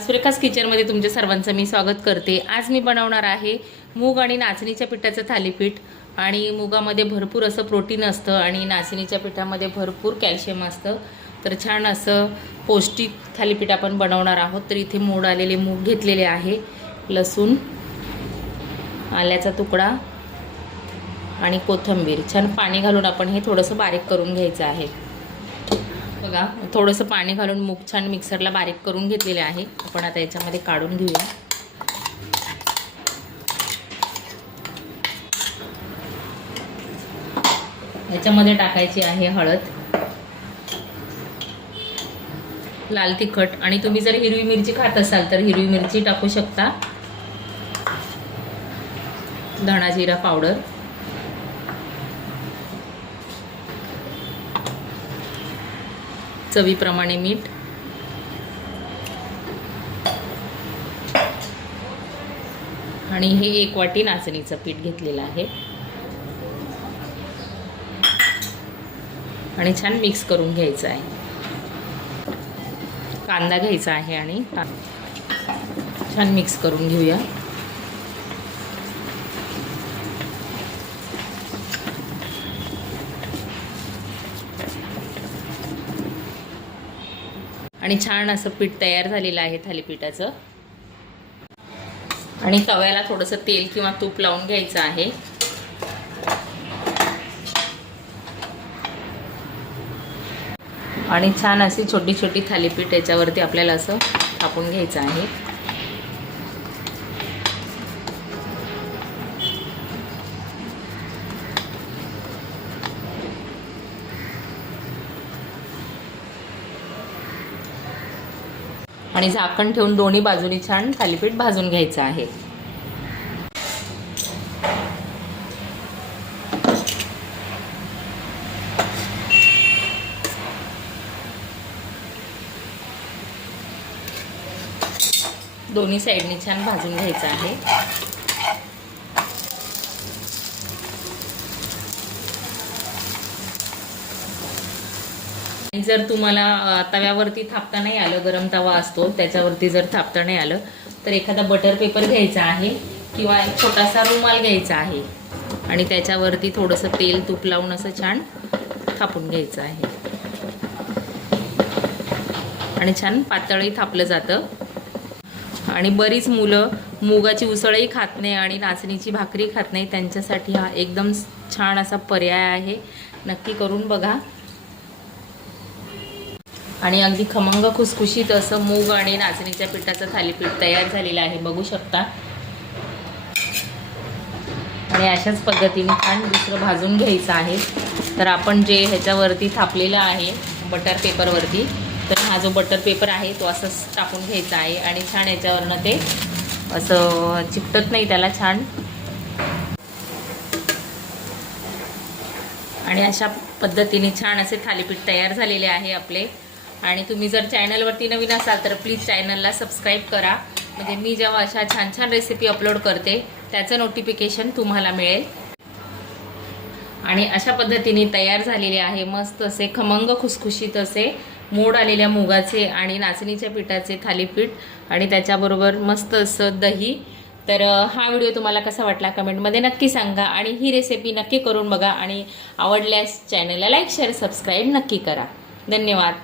सुरेखास किचनमध्ये तुमच्या सर्वांचं मी स्वागत करते. आज मी बनवणार आहे मूग आणि नाचणीच्या पिठाचं थालीपीठ. आणि मुगामध्ये भरपूर असं प्रोटीन असतं आणि नाचणीच्या पिठामध्ये भरपूर कॅल्शियम असतं. तर छान असं पौष्टिक थालीपीठ आपण बनवणार आहोत. तर इथे मोड आलेले मूग घेतलेले आहे. लसूण आल्याचा तुकडा आणि कोथिंबीर. छान पाणी घालून आपण हे थोडंसं बारीक करून घ्यायचं आहे. बघा थोडंसं पाणी घालून मूग छान मिक्सरला बारीक करून घेतलेले आहे. आपण आता याच्यामध्ये काढून घेऊया. याच्यामध्ये टाकायची आहे हळद. लाल तिखट. आणि तुम्ही जर हिरवी मिरची खात असाल तर हिरवी मिरची टाकू शकता. धणा जिरा पावडर. चवीप्रमाणे मीठ. आणि हे एक वाटी नाचणीचं पीठ घेतलेलं आहे. आणि छान मिक्स करून घ्यायचं आहे. कांदा घ्यायचा आहे आणि छान मिक्स करून घेऊया. आणि छान असं पीठ तयार झालेलं आहे थालीपीठाचं. आणि तव्याला थोडंसं तेल किंवा तूप लावून घ्यायचं आहे. आणि छान अशी छोटी छोटी थालीपीठ याच्यावरती आपल्याला असं थापून घ्यायचं आहे. आणि झाकण ठेवून दोन्ही बाजूनी छान थालीपीठ भाजून घ्यायचं आहे. दोन्ही साईडने छान भाजून घ्यायचं आहे. जर तुम्हाला तव्यावरती थापता नाही आलं गरम तवा असतो त्याच्यावरती जर थापता नाही आलं तर एखादा बटर पेपर घ्यायचा आहे किंवा एक छोटासा रुमाल घ्यायचा आहे आणि त्याच्यावरती थोडंसं तेल तूप लावून असं छान थापून घ्यायचं आहे. आणि छान पातळही थापलं जातं. आणि बरीच मुलं मुगाची उसळही खात नाही आणि नाचणीची भाकरी खात नाही त्यांच्यासाठी हा एकदम छान असा पर्याय आहे. नक्की करून बघा. आणि अगदी खमंग खुसखुशीत असं मूग आणि नाचणीच्या पिठाचं थालीपीठ तयार झालेलं आहे. बघू शकता. आणि अशाच पद्धतीने छान दुसरं भाजून घ्यायचं आहे. तर आपण जे ह्याच्यावरती थापलेलं आहे बटर पेपरवरती तर हा जो बटर पेपर आहे तो असंच टाकून घ्यायचा आहे आणि छान याच्यावरनं ते असं चिकटत नाही त्याला छान. आणि अशा पद्धतीने छान असे थालीपीठ तयार झालेले आहे आपले. आणि तुम्ही जर चॅनलवरती नवीन असाल तर प्लीज चॅनलला सबस्क्राईब करा. म्हणजे मी जेव्हा अशा छान छान रेसिपी अपलोड करते त्याचं नोटिफिकेशन तुम्हाला मिळेल. आणि अशा पद्धतीने तयार झालेले आहे मस्त असे खमंग खुसखुशीत असे मोड आलेल्या मुगाचे आणि नाचणीच्या पिठाचे थालीपीठ आणि त्याच्याबरोबर मस्त असं दही. तर हा व्हिडिओ तुम्हाला कसा वाटला कमेंटमध्ये नक्की सांगा आणि ही रेसिपी नक्की करून बघा आणि आवडल्यास चॅनलला लाईक शेअर सबस्क्राईब नक्की करा. धन्यवाद.